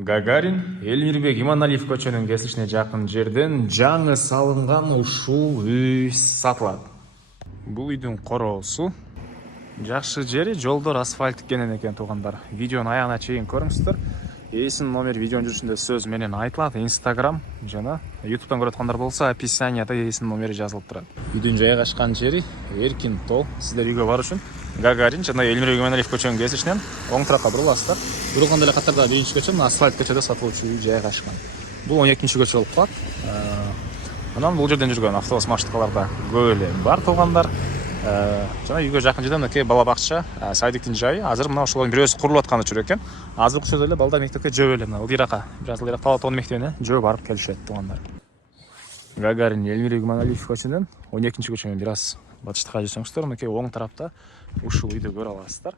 Гагарин, Элмирбек Иманалиев көчөнүн кесилишине жакын жерден жаңы салынган ушул үй сатылат. Бул үйдүн короосу жакшы жери жолдор асфальт кенен экен туугандар. Видеонун аягына чейин көрүңүздөр. Эсин номер видеонун жүрүшүндө сөз менен айтылат. Instagram жана YouTube'дан көрүп аткандар болсо описанияда эсин номери жазылып турат. Үйдүн жайгашкан жери эркин тол. Сиздер үйгө баруу үчүн Гагарин жана Элмирбек Иманалиев көчөнүн кесилишинен оң тарапка буруласыздар. Бурулган эле катарда биринчи көчө асфальт көчөдө сатылуучу үй жайгашкан. Бул 12-көчө болуп калат. Анан бул жерден жүргөн автобус маршруткаларда көп эле бар туугандар. Жана үйгө жакын жерде мынакей бала бакча, садиктин жайы азыр мына ошолордун бирөөсү курулуп атканы жүрөт экен. Азыр учурда эле балдар мектепке жөө эле мына ылдыйракка, бираз ылдыйрак Талаатоонун мектебине жөө барып келишет туугандар. Гагарин Элмирбек Иманалиев көчөнүн 12-көчө менен бираз батыштыкка жүрсөңүздөр, мынакей оң тарапта ушул үйдү көрө аласыздар.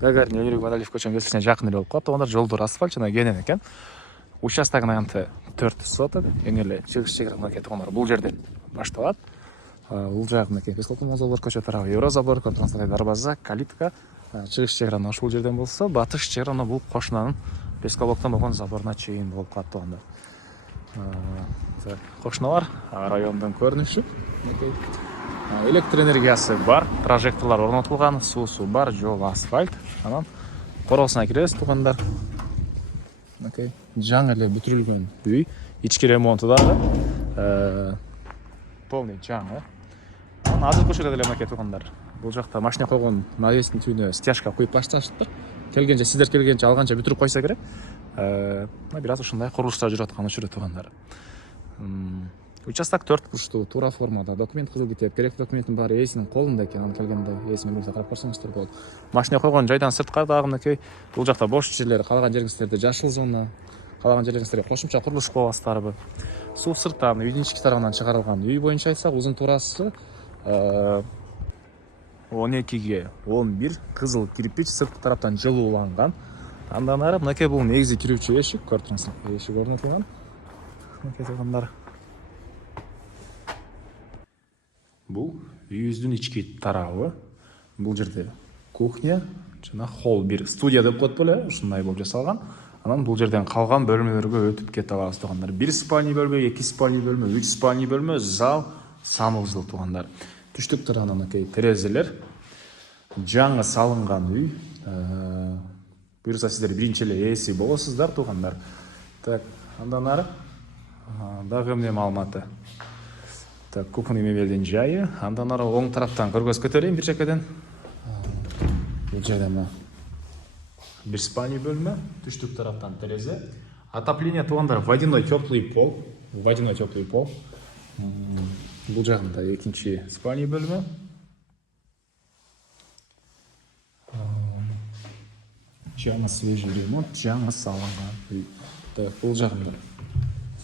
Гагарин Элмирбек Иманалиев көчөнүн кесилишине жакын эле болуп калат. Туугандар жолдор асфальт жана кенен экен. Участогун аянты 4 соток, эң эле чыгыш чегара мынакей туугандар бул жерден башталат. Бул жак мынакей Пескотун-Мозолор көчө тарабы Еврозабор, Контрастный дарбаза, калитка. Чыгыш чегара ушул жерден болсо, батыш чегара бул кошунанын Пескоблоктон болгон заборуна чейин болуп калат туугандар. Кошуналар райондун көрүнүшү. Электр энергиясы бар, прожекторлор орнотулган, суусу бар, жол асфальт. Анан короосуна киребиз туугандар. Мынакей жаңы эле бүтүрүлгөн үй, ички ремонту дагы полный жаңы. Анан азыркы учурда деле мынакей туугандар. Бул жакта машина койгон навестин түбүнө стяжка куюп башташыптыр. Келгенче сиздер келгенче алганча бүтүрүп койсо керек. Бир аз ушундай курулуштар жүрүп аткан учурда туугандар. Участок 4 бурчтуу, туура формада, документ кызыл китеп, керектүү документтин баары эсинин колунда экен. Аны келгенде эсимен бирге карап барсаңыздар болот. Машина койгон жайдан сырткары дагы мынакей бул жакта бош жерлер, калган жериңиздерде жашыл зона, калган жериңиздерге кошумча курулуш кылып аласыздарбы? Суу сырттан, үйдүн ички тарабынан чыгарылган. Үй боюнча айтсак, узун туурасы 12ге 11 кызыл кирпич сырткы тараптан жылууланган. Андан ары мынакей бул негизи кирүүчү эшик, көрүп турсаңыздар, эшик орнотулган. Мынакей туугандар. Бул үйүбүздүн ички тарабы. Бул жерде кухня жана холл, бир студия деп коет беле, ушундай болуп жасалган. Анан бул жерден калган бөлмөлөргө өтүп кете алабыз туугандар. 1 спальный бөлмө, 2 спальный бөлмө, 3 спальный бөлмө, зал, санузел туугандар. Түштүк тарабынан мынакей терезелер. Жаңы салынган үй. Буюрса сиздер биринчи эле ээси болосуздар туугандар. Так, андан ары дагы эмне маалыматы? Так, кухонный мебелдин жайы. Андан ары оң тараптан көргөз көтөрөйүн бир чекеден. Бул жерде 1 спальный бөлмө, түштүк тараптан терезе. Отопление туугандар, водяной теплый пол. Водяной теплый пол. Бул жагында 2 спальный бөлмө. Жаңы свежий ремонт, жаңы салынган үй. Так, бул жагында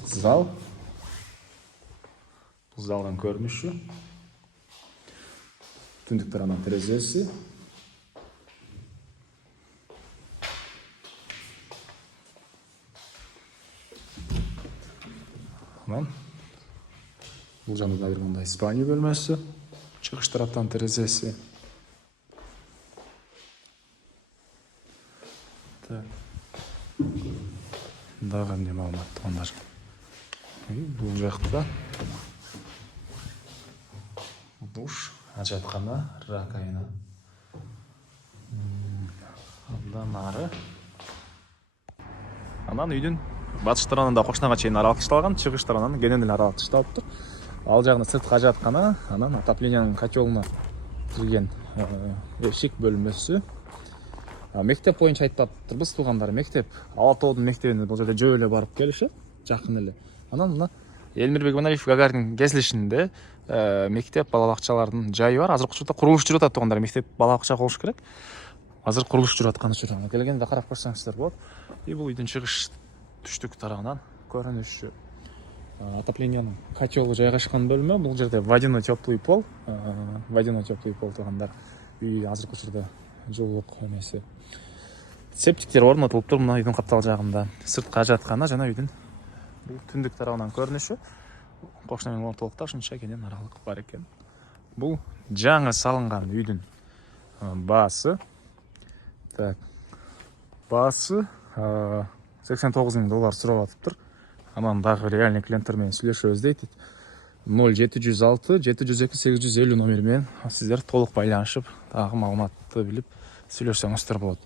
зал. Бул залдын көрүнүшү. Түндүк тарабынан терезеси. Бул жагында бир мындай спальный бөлмөсү, чыгыш тараптан терезеси. Так. Дагы эмне маалымат туугандар? Бул жакта душ, ажаткана, раковина. Андан ары. Анан үйдүн батыш тарабынан да кошунага чейин аралыкталган, чыгыш тарабынан кенен эле аралыкталыптыр. Ал жагында сырткы ажаткана, анан отоплениянын котелуна кирген эшик бөлмөсү. Мектеп боюнча айтпаптырбыз туугандар. Мектеп Алатоодун мектебине бул жерде жөө эле барып келишет, жакын эле. Анан мына Элмирбек Иманалиев Гагарин кесилишинде мектеп бала бакчалардын жайы бар. Азыркы учурда курулуш жүрүп атат туугандар. Мектеп бала бакча болуш керек. Азыр курулуш жүрүп аткан учурда. Келгенде карап көрсөңүздөр болот. Бул үйдүн чыгыш түштүк тарабынан көрүнүшү. Отоплениянын котелу жайгашкан бөлмө. Бул жерде водяной теплый пол. Водяной теплый пол туугандар. Үй азыркы учурда жылуулук эмеси. Септиктер орнотулуп тур мына үйдүн каптал жагында. Сырткы ажаткана жана үйдүн түндүк тарабынан көрүнүшү. Кошуна менен ортолукта ушунча кенен аралык бар экен. Бул жаңы салынган үйдүн баасы. Так. Баасы 89 000 доллар сурап атыптыр. Анан дагы реальный клиенттер менен сүйлөшөбүз дейт. 0706 702 850 номер менен сиздер толук байланышып, дагы маалыматты билип сүйлөшсөңүздөр болот.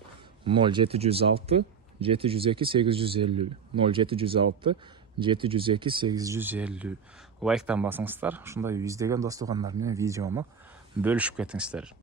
0706 702 850 0706 702 850. Лайктан басыңыздар. Ушундай издеген дос тугандар менен видеону бөлүшүп кетиңиздер.